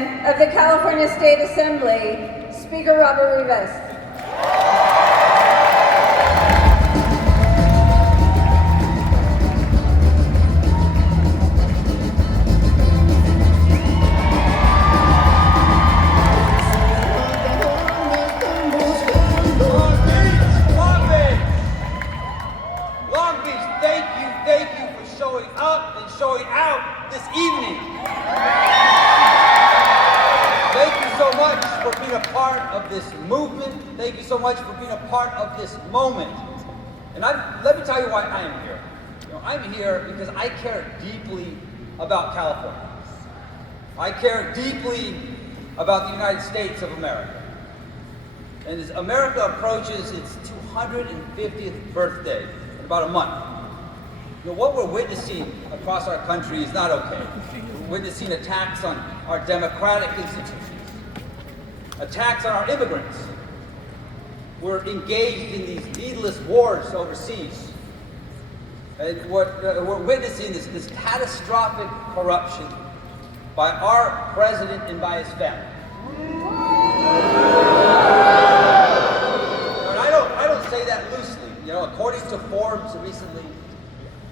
of the California State Assembly, Speaker Robert Rivas. Thank you for showing up and showing out this evening. Thank you so much for being a part of this movement. Thank you so much for being a part of this moment. And let me tell you why I am here. I'm here because I care deeply about California. I care deeply about the United States of America. And as America approaches its 250th birthday in about a month, what we're witnessing across our country is not okay. We're witnessing attacks on our democratic institutions, attacks on our immigrants. We're engaged in these needless wars overseas. And what we're witnessing is this catastrophic corruption by our president and by his family. And I don't say that loosely. According to Forbes recently,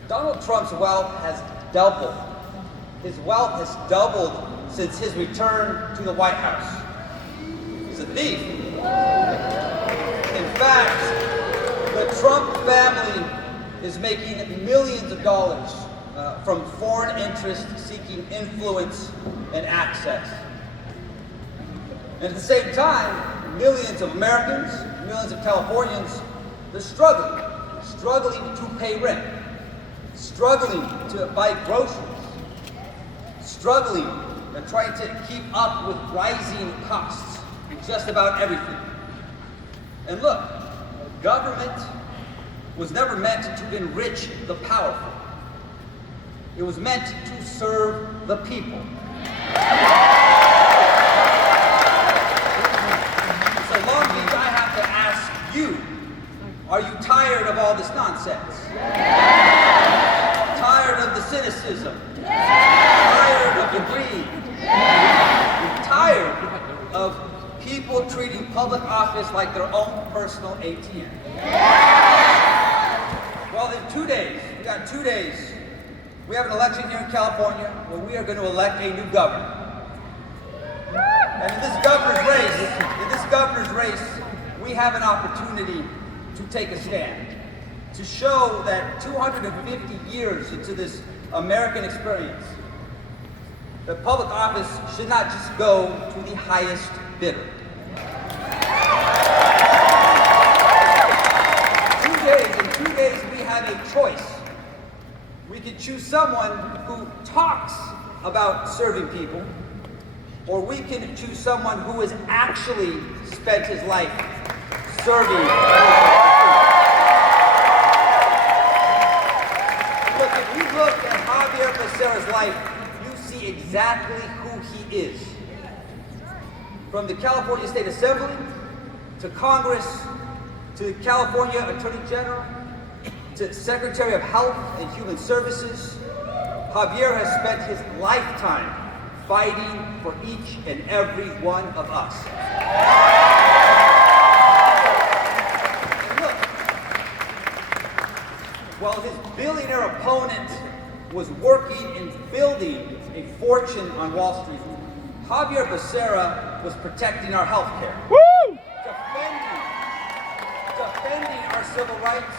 Donald Trump's wealth has doubled. His wealth has doubled since his return to the White House. He's a thief. In fact, the Trump family is making millions of dollars from foreign interests seeking influence and access. And at the same time, millions of Americans, millions of Californians, they're struggling to pay rent, struggling to buy groceries, struggling and trying to keep up with rising costs in just about everything. And look, government was never meant to enrich the powerful. It was meant to serve the people. So Long Beach, I have to ask you, are you tired of all this nonsense? Tired of the cynicism? Tired of the greed? You're tired of people treating public office like their own personal ATM? Well, in 2 days, we got 2 days. We have an election here in California where we are going to elect a new governor. And in this governor's race, we have an opportunity to take a stand, to show that 250 years into this American experience, that public office should not just go to the highest bidder. 2 days, in 2 days we have a choice. We can choose someone who talks about serving people, or we can choose someone who has actually spent his life serving people. Look, if you look at Javier Becerra's life, you see exactly who he is. From the California State Assembly, to Congress, to California Attorney General, to Secretary of Health and Human Services, Javier has spent his lifetime fighting for each and every one of us. And look, while his billionaire opponent was working and building a fortune on Wall Street, Javier Becerra was protecting our health care, defending our civil rights,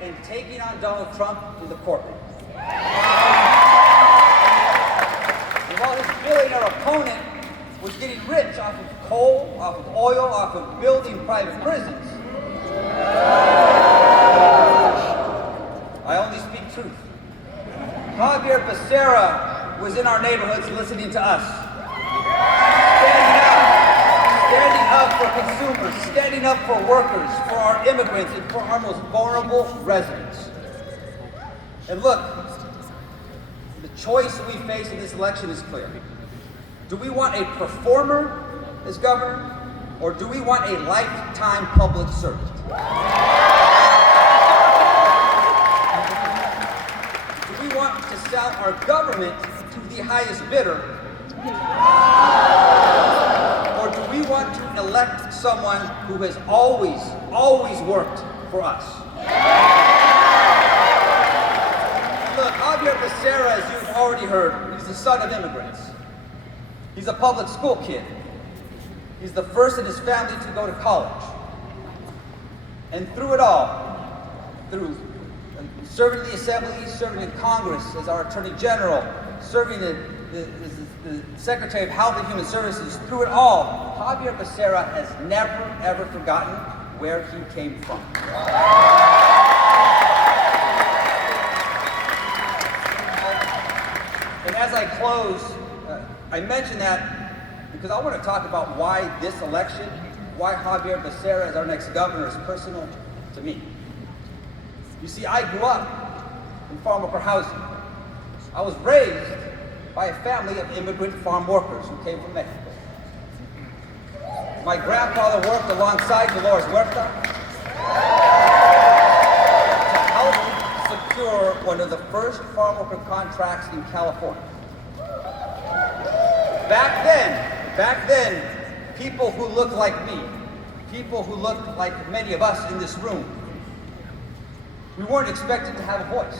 and taking on Donald Trump in the courtroom. And while his billionaire opponent was getting rich off of coal, off of oil, off of building private prisons, I only speak truth. Javier Becerra was in our neighborhoods listening to us, standing up for consumers, standing up for workers, for our immigrants, and for our most vulnerable residents. And look, the choice we face in this election is clear. Do we want a performer as governor, or do we want a lifetime public servant? Do we want to sell our government to the highest bidder, someone who has always worked for us. Look, Javier Becerra, as you've already heard, he's the son of immigrants. He's a public school kid. He's the first in his family to go to college. And through it all, through serving in the Assembly, serving in Congress as our Attorney General, serving as the Secretary of Health and Human Services, through it all, Javier Becerra has never, ever forgotten where he came from. And as I close, I mention that because I want to talk about why this election, why Javier Becerra as our next governor is personal to me. You see, I grew up in farm worker housing. I was raised by a family of immigrant farm workers who came from Mexico. My grandfather worked alongside Dolores Huerta to help secure one of the first farm worker contracts in California. Back then, people who looked like me, people who looked like many of us in this room, we weren't expected to have a voice.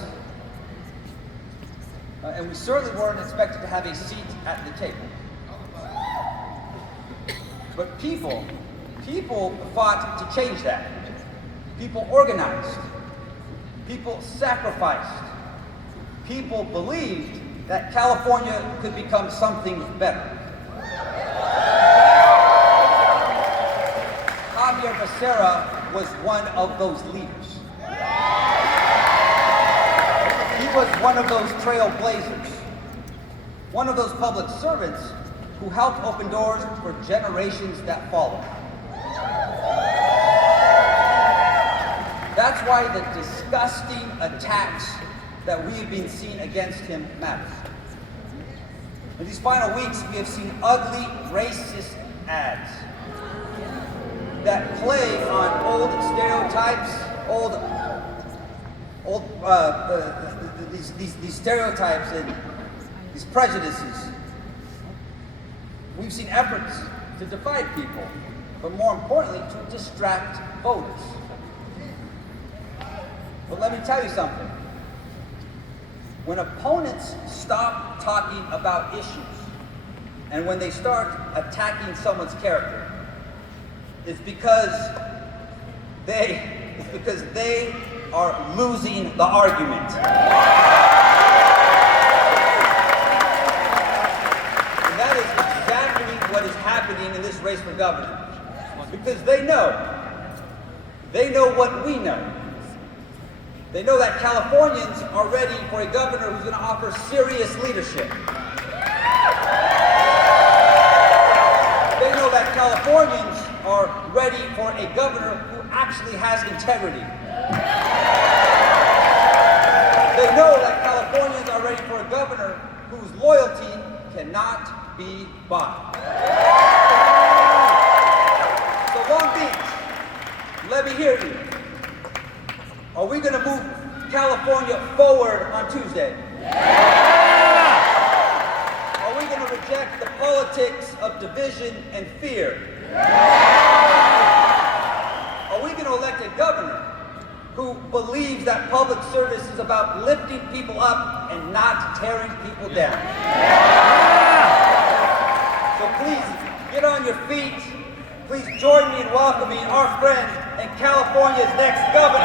And we certainly weren't expected to have a seat at the table. But people fought to change that. People organized. People sacrificed. People believed that California could become something better. Javier Becerra was one of those leaders. He was one of those trailblazers, one of those public servants who helped open doors for generations that followed. That's why the disgusting attacks that we have been seeing against him matters. In these final weeks, we have seen ugly, racist ads that play on old stereotypes, these stereotypes and these prejudices. We've seen efforts to divide people, but more importantly, to distract voters. But let me tell you something. When opponents stop talking about issues, and when they start attacking someone's character, it's because they are losing the argument. And that is exactly what is happening in this race for governor. Because they know what we know. They know that Californians are ready for a governor who's going to offer serious leadership. They know that Californians are ready for a governor who actually has integrity. They know that Californians are ready for a governor whose loyalty cannot be bought. So Long Beach, let me hear you. Are we going to move California forward on Tuesday? Yeah! Are we going to reject the politics of division and fear? Yeah! Are we going to elect a governor who believes that public service is about lifting people up and not tearing people down? Yeah! So please, get on your feet. Please join me in welcoming our friend and California's next governor.